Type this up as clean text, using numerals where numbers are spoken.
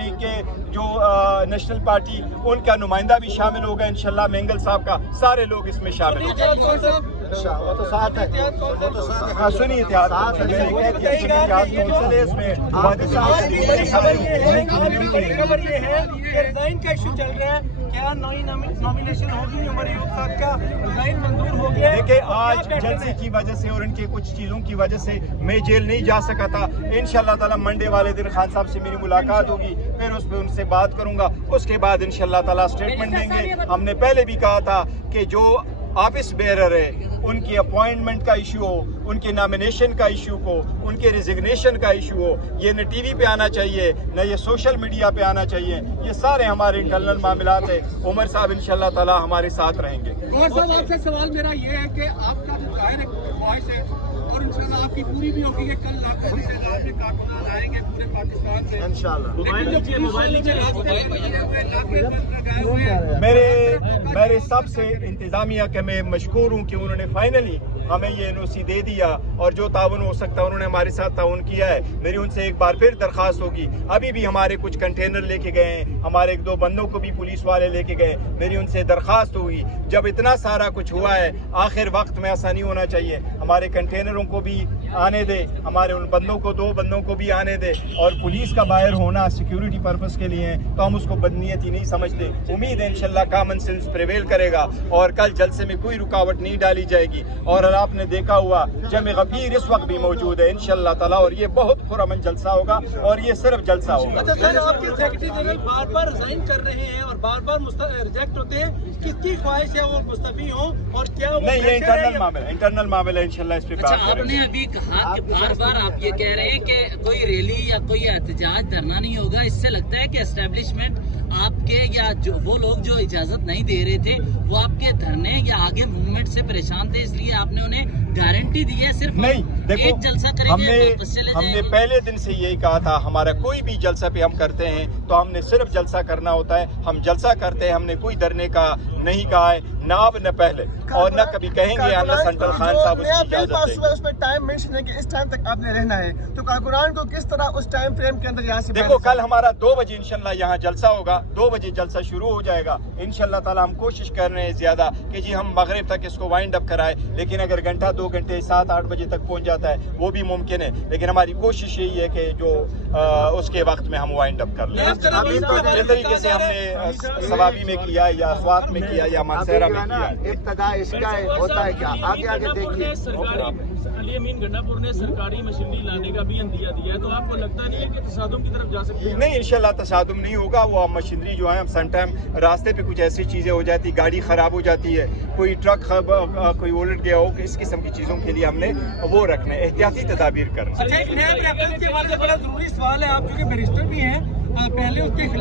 P के जो national party उनका नुमाइंदा भी शामिल होगा इंशाल्लाह, मेंगल साहब का, सारे लोग इसमें शामिल होंगे। वो तो साथ है, हाँ सुनिए इतिहाद का इशू चल रहा है, क्या नई नॉमिनेशन होगी उमर अयूब साहब का, डिजाइन मंजूर हो गया? देखिए आज जलसे की वजह से और इनके कुछ चीज़ों की वजह से मैं जेल नहीं जा सका था। इंशाल्लाह ताला मंडे वाले दिन खान साहब से मेरी मुलाकात होगी, फिर उस पर उनसे बात करूंगा, उसके बाद इंशाल्लाह ताला स्टेटमेंट देंगे। हमने पहले भी कहा था कि जो ऑफिस बेरर है उनकी अपॉइंटमेंट का इशू हो, उनके नॉमिनेशन का इशू हो, उनके रिजिग्नेशन का इशू हो, ये न टीवी पे आना चाहिए न ये सोशल मीडिया पे आना चाहिए। ये सारे हमारे इंटरनल मामलात है। उमर साहब इंशाल्लाह ताला हमारे साथ रहेंगे। और साहब आपसे सवाल मेरा ये है कि आपका जो जाहिर ख्वाहिश है और इंशाल्लाह आपकी पूरी भी होगी कि कल लाखों की तादाद में कारकुनान आएंगे पूरे पाकिस्तान से इंशाल्लाह। मेरे सबसे इंतजामिया के मैं मशकूर हूँ कि उन्होंने फाइनली हमें ये एनओसी दे दिया और जो ताउन हो सकता है उन्होंने हमारे साथ ताउन किया है। मेरी उनसे एक बार फिर दरख्वास्त होगी, अभी भी हमारे कुछ कंटेनर लेके गए हैं, हमारे एक दो बंदों को भी पुलिस वाले लेके गए। मेरी उनसे दरख्वास्त होगी, जब इतना सारा कुछ हुआ है आखिर वक्त में ऐसा नहीं होना चाहिए, हमारे कंटेनरों को भी आने दे, हमारे उन बंदों को, दो बंदों को भी आने दे। और पुलिस का बाहर होना सिक्योरिटी पर्पस के लिए है तो हम उसको बदनीयती नहीं समझते। उम्मीद है इंशाल्लाह कॉमन सेंस प्रिवेल करेगा और कल जलसे में कोई रुकावट नहीं डाली जाएगी। और आपने देखा हुआ जमे गफीर इस वक्त भी मौजूद है इंशाल्लाह ताला, और ये बहुत पुरअमन जलसा होगा और ये सिर्फ जलसा होगा। अच्छा सर, आपके सेक्रेटरी जनरल बार बार रिजाइन कर रहे हैं और बार बार रिजेक्ट होते हैं, किसकी ख्वाहिश है वो मुस्तफी हो और क्या वो नहीं? ये इंटरनल मामला है इंशाल्लाह इस पे बात करेंगे। आपने अभी कहा कि बार बार आप ये कह रहे हैं कि कोई रैली या कोई एहतजाज धरना नहीं होगा, इससे लगता है कि एस्टेब्लिशमेंट आपके या जो वो लोग जो इजाजत नहीं दे रहे थे वो आपके धरने या आगे मूवमेंट से परेशान थे, इसलिए आपने उन्हें गारंटी दी है सिर्फ नहीं। देखो एक जलसा करेंगे, हमने पहले दिन से यही कहा था, हमारा कोई भी जलसा पे हम करते हैं तो हमने सिर्फ जलसा करना होता है। हम जलसा करते हैं, हमने कोई धरने का नहीं कहा है, ना अब न पहले और न कभी कहेंगे अनलेस अंटिल खान साहब उसकी इजाजत देंगे। उसमें टाइम मेंशन है कि इस टाइम तक आपने रहना है, तो कारकुनान को किस तरह उस टाइम फ्रेम के अंदर यहाँ से देखो कल हमारा 2 बजे इंशाल्लाह यहाँ जलसा होगा, 2 बजे जलसा शुरू हो जाएगा इंशाल्लाह ताला। हम कोशिश कर रहे हैं ज्यादा कि जी हम मगरिब तक इसको वाइंड अप कराए, लेकिन अगर घंटा 2 घंटे 7-8 बजे तक पहुँच जाता है वो भी मुमकिन है, लेकिन हमारी कोशिश यही है कि जो उसके वक्त में हम वाइंड अप कर लें। इस तरीके से हमने सवाबी में किया या स्वात में किया या मानसेरा में किया। इब्तदा इसका होता है क्या, आगे देखिए। अली अमीन गंडापुर ने सरकारी मशीनरी लाने का भी अंदिया दिया है, तो आपको लगता नहीं है कि तसादुम की तरफ जा सकते हैं? नहीं, इंशाल्लाह तसादुम नहीं होगा। वो मशीनरी जो है सम टाइम रास्ते पे कुछ ऐसी चीजें हो जाती, गाड़ी खराब हो जाती है, कोई ट्रक कोई उलट गया हो, इस किस्म की चीजों के लिए हमने वो रखना है, एहतियाती तदाबीर करना। अच्छा, एक नया के बारे में बड़ा जरूरी सवाल है, आप जो कि बैरिस्टर भी हैं, पहले उसके खिलाफ